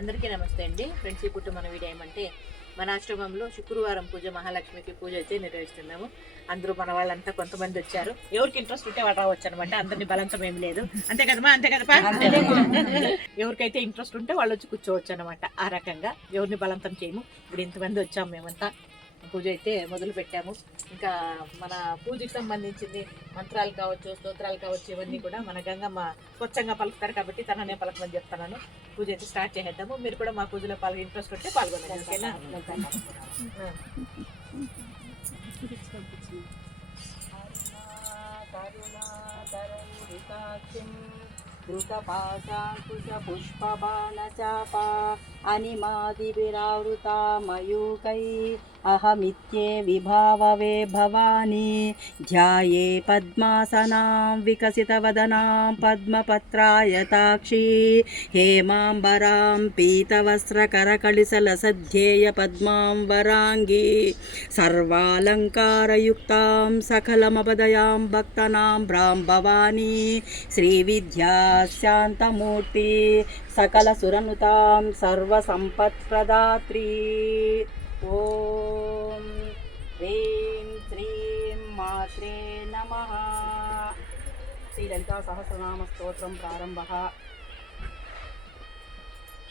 అందరికీ నమస్తే అండి. ఫ్రెండ్స్ ఇప్పుడు మన వీడియో ఏమంటే మన ఆశ్రమంలో శుక్రవారం పూజ మహాలక్ష్మికి పూజ అయితే నిర్వహిస్తున్నాము. అందరూ మన వాళ్ళంతా కొంతమంది వచ్చారు. ఎవరికి ఇంట్రెస్ట్ ఉంటే వాడు రావచ్చు అనమాట అందరినీ బలంతం ఏం లేదు. అంతే కదమ్మా? అంతే కదపా ఎవరికైతే ఇంట్రెస్ట్ ఉంటే వాళ్ళు వచ్చి కూర్చోవచ్చు అనమాట ఆ రకంగా ఎవరిని బలంతం చేయము. ఇప్పుడు ఇంతమంది వచ్చాము మేమంతా. పూజ అయితే మొదలు పెట్టాము. ఇంకా మన పూజకి సంబంధించింది మంత్రాలు కావచ్చు స్తోత్రాలు కావచ్చు ఇవన్నీ కూడా మన గంగమ్మ స్వచ్ఛంగా పలుకుతారు కాబట్టి తననే పలకమని చెప్తున్నాను. పూజ అయితే స్టార్ట్ చేసేద్దాము. మీరు కూడా మా పూజలో పాల్గొ ఇంట్రెస్ట్ ఉంటే పాల్గొనండి ఓకేనా? కృతపాశాంకుశ పుష్పబాణ చాపా अनिमादिभिरावृता मयूकै अहमित्ये विभाववे भवानी ध्याये पद्मासनां विकसितवदनां पद्मपत्रायताक्षी हेमाम्बरां पीतवस्त्रकरकलिसलसध्येयपद्मां वराङ्गी सर्वालङ्कारयुक्तां सकलमपदयां भक्तनां भ्रां भवानी श्रीविद्याशान्तमूर्ति सकलसुरनुतां सर्वसम्पत्प्रदात्री ॐ ह्रीं श्रीं मात्रे नमः श्रीललितासहस्रनामस्तोत्रं प्रारम्भः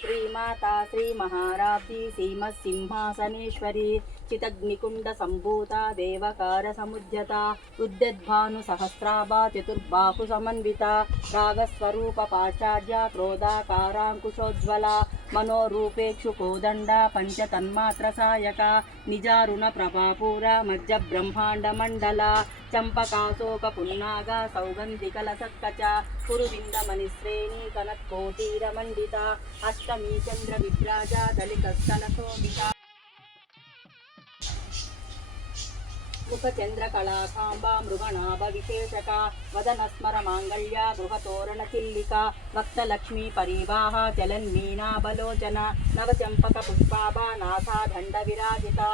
श्रीमाता श्रीमहाराब्धी श्रीमत्सिंहासनेश्वरी चितग्निकुण्डसम्भूता देवकारसमुद्यता उद्यद्भानुसहस्राभा चतुर्बाहुसमन्विता रागस्वरूपपाचार्या क्रोधाकाराङ्कुशोज्ज्वला मनोरूपेक्षुकोदण्डा पञ्चतन्मात्रसायका निजारुणप्रभापूरा मज्जब्रह्माण्डमण्डला चम्पकाशोकपुन्नागा सौगन्धिकलसत्कच कुरुविन्दमणिश्रेणी कनत्कोटीरमण्डिता अष्टमी चन्द्रविभ्राजा दलितस्तनशोभिता मुखचन्द्रकलाकाम्बा मृगणाभविशेषका वदनस्मरमाङ्गल्या गृहतोरणचिल्लिका वक्तलक्ष्मी परिवाह चलन्मीनाबलोचन नवचम्पकपुष्पाभा नासादण्डविराजिता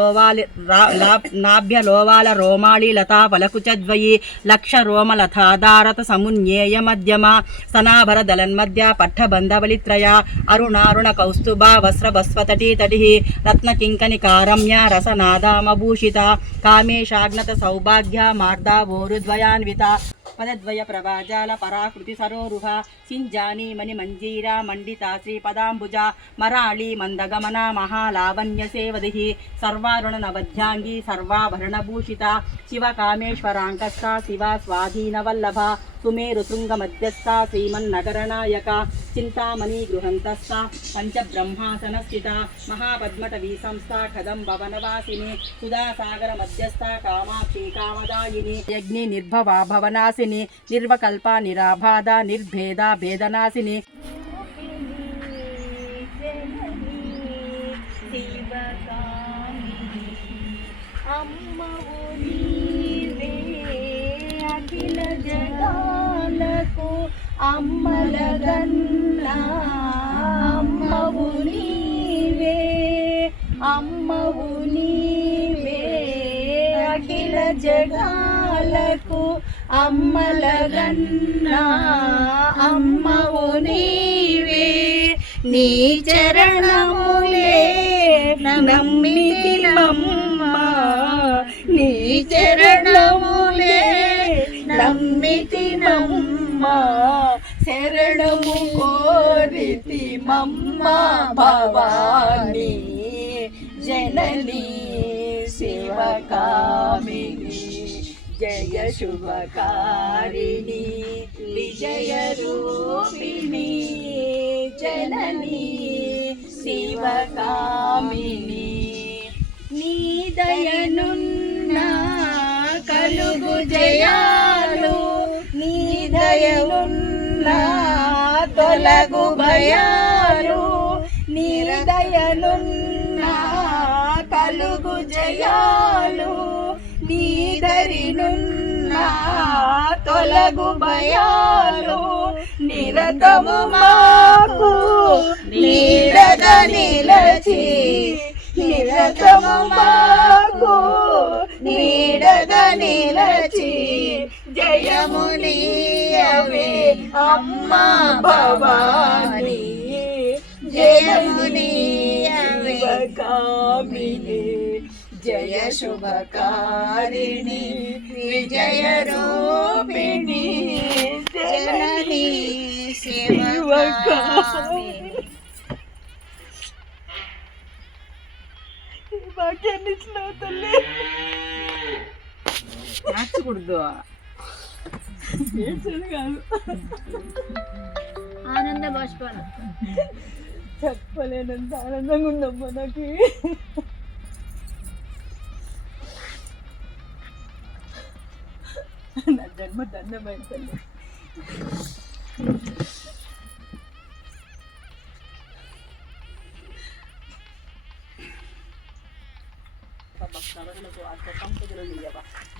లోవాలి నాభ్య లోవాల రోమాళి లతా పలకుచద్వయీ లక్ష రోమలథాధారత సమున్యేయ మధ్యమ సనాభర దళన్మధ్య పట్టబంధవలిత్రయ అరుణారుణ కౌస్తుభ వస్రభస్వతటీ తటి రత్నకింకని కారమ్య రసనాదామభూషిత కామేషాగ్నత సౌభాగ్య మార్దా ఓరుద్వయాన్విత పదద్వయ ప్రభాజాల పరాకృతి సరోరుహ సింజానీమణి మంజీరా మండితా శ్రీపదాంబుజ మరాళి మందగమన మహాలావణ్య సేవది సర్వారుణ నవధ్యాంగి సర్వాభరణభూషిత శివకామేశ్వరాంకస్థ శివ స్వాధీనవల్లభ సుమేరుశృంగమధ్యస్థ శ్రీమన్నగరనాయక చింతామణి గృహంతస్థ పంచబ్రహ్మాసనస్థిత మహాపద్మటవీ సంస్థ కదం భవనవాసిని సుధాసాగర మధ్యస్థ కామాక్షి కామదాయిని యజ్ఞి నిర్భవ భవనాసిని వర్ధిని నిర్వకల్ప నిరాబాధ నిర్భేద భేదనాశిని. అమ్మవు నీవే అఖిల జగాలకు అమ్మల గన్నా అమ్మవు నీవే అఖిల జగా అమ్మలగన్నా అమ్మవు నీవే నీ చరణములే నమ్మితి నమ్మ నీ చరణములే నమ్మితినమ్మ శరణము కోరితి మమ్మ భవాని జననీ శివకామిని. జయ శుభకారిణి విజయ రూపిణి జనని శివకామిని. నీ దయనున్నా కలుగు జయాలు నీ దయనున్నా తొలగు భయాలు నీ దయనున్నా కలుగు జయాలు నీ తొలగు భయాలు నిరతము మా నిలచి నిరతము మాకు. నీడద నిలచి జయము నీయవే అమ్మా భవాని. జయము నీయవే కామిని జయ శుభకారిణి విజయ రూపిణి జనని శివకామిని భాగ్యాన్ని ఇచ్చినావు తల్లి? మార్చకూడదు. ఏడ్చేది కాదు. ఆనంద బాష్పాలు. చెప్పలేనంత ఆనందంగా ఉందమ్మా నాకు. జన్మ దండమైన తల్లి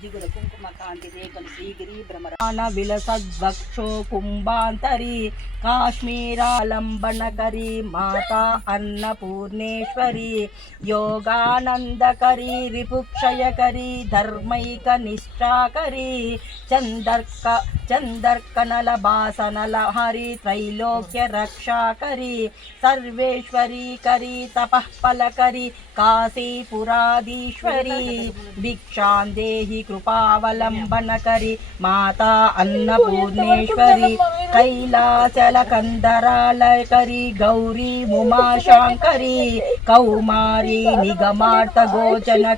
దిగుల కుంకుమ कान्तिरेकं श्रीगिरिभ्रमराणविलसद्भक्षो कुम्भान्तरी काश्मीरालम्बनकरी माता अन्नपूर्णेश्वरी योगानन्दकरी धर्मक धर्मैकनिष्ठाकरी चंदर्क चन्दर्कनलभासनलहरि त्रैलोक्यरक्षाकरी सर्वेश्वरी करी तपः फलकरी काशीपुराधीश्वरी भिक्षां देहि कृपावलम्बनकरी, माता अन्नपूर्णेश्वरी कैलाचलकन्दरालयकरी गौरी मुमाशाङ्करी कौमारी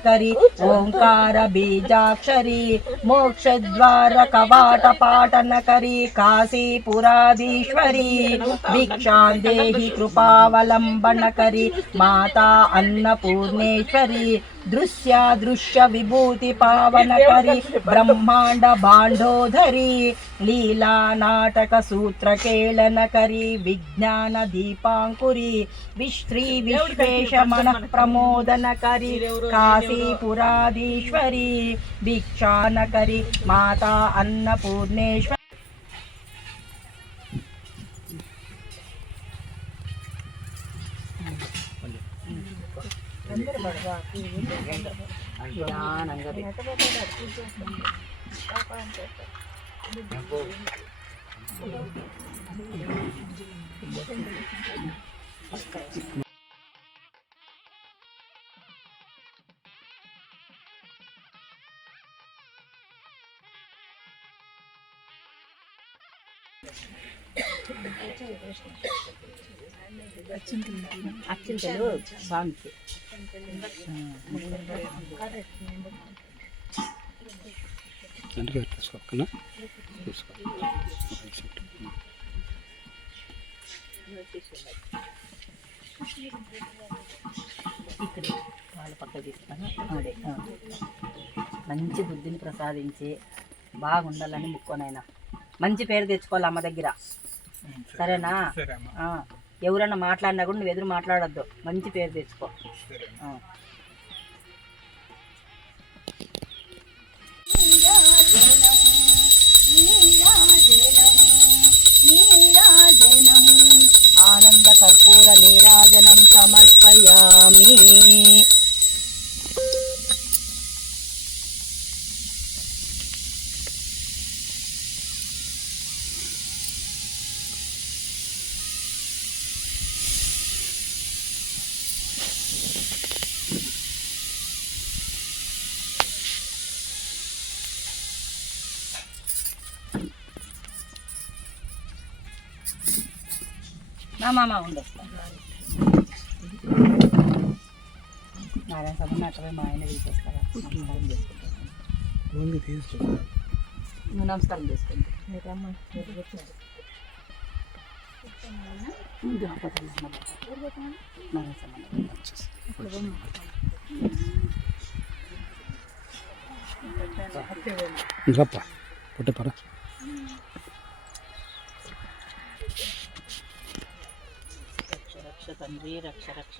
करी ओङ्कार बीजाक्षरी मोक्षद्वार कवाटपा पाटनकरी काशीपुराधीश्वरी दीक्षा देहि कृपावलम्बनकरी माता अन्नपूर्णेश्वरी। दृश्यादृश्य विभूति पावन कर ब्रह्मंडोधरी लीलानाटकूत्र केलन करी विज्ञान दीपाकुरी विश्री विश्व मन प्रमोदन करी विश्वेशमनःप्रमोदनकरी दीक्षा करी माता अन्नपूर्णेश्वरी। విభూతి పావనకరి అత్యంతలు స్వామికి తీసుకో ఇక్కడ వాళ్ళ పక్క తీస్తాను అదే. మంచి బుద్ధిని ప్రసాదించి బాగుండాలని ముక్కోనైనా. మంచి పేరు తెచ్చుకోవాలి అమ్మ దగ్గర. సరేనా. ఎవరన్నా మాట్లాడినా కూడా నువ్వు ఎదురు మాట్లాడొద్దు. మంచి పేరు తెచ్చుకో. మా మామ ఉండొస్తా నారాయణ సభ అక్కడ మా ఆయన తీసేస్తారా? నమస్కారం చేసుకుంటాను ఓన్లీ నువ్వు నమస్కారం చేసుకుంటా ఇంకప్ప పొట్టే పరా రక్ష రక్ష తండ్రి రక్ష రక్ష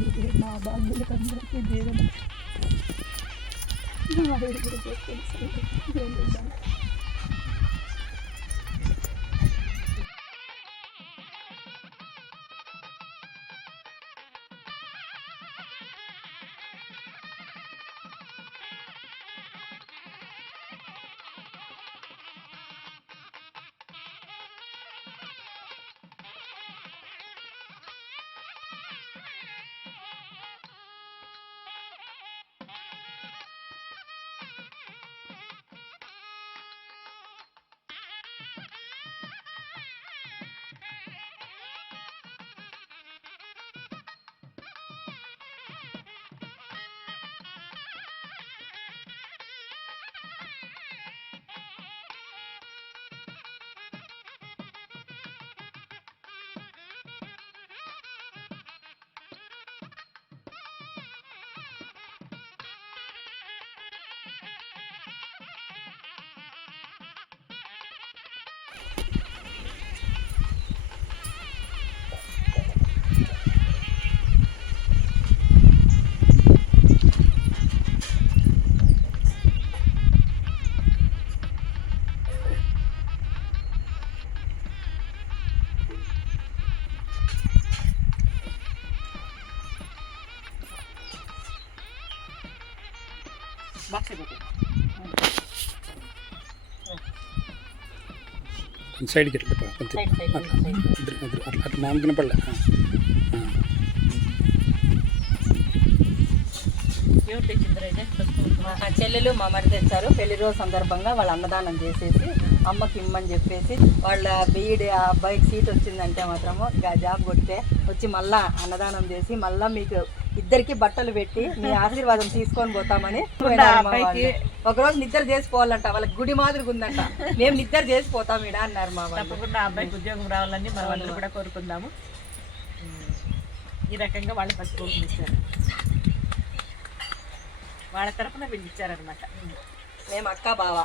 మమత్వం. మా బాధ్యులకు అందరికీ దేవుడు నా దేవుడు చేసుకొని దేవుడు సైడ్కి అట్లా అట్లా మామూలు కనపడలే మా చెల్లెలు మా మరిది తెచ్చారు. పెళ్ళి రోజు సందర్భంగా వాళ్ళ అన్నదానం చేసేసి అమ్మకి ఇమ్మని చెప్పేసి వాళ్ళ బీఈడి ఆ అబ్బాయికి సీట్ వచ్చిందంటే మాత్రము జాబ్ కొడితే వచ్చి మళ్ళా అన్నదానం చేసి మళ్ళా మీకు ఇద్దరికి బట్టలు పెట్టి మీ ఆశీర్వాదం తీసుకొని పోతామని వాళ్ళు. ఒకరోజు నిద్ర చేసిపోవాలంట వాళ్ళకి గుడి మాదిరిగా ఉందంట. మేము నిద్ర చేసిపోతాం ఇడా అన్నారు మా తప్పకుండా అబ్బాయికి ఉద్యోగం రావాలని మనం అందరూ కూడా కోరుకుందాము. ఈ రకంగా వాళ్ళు ఇచ్చారు. వాళ్ళ తరఫున వీళ్ళు ఇచ్చారనమాట మేము అక్క బావ.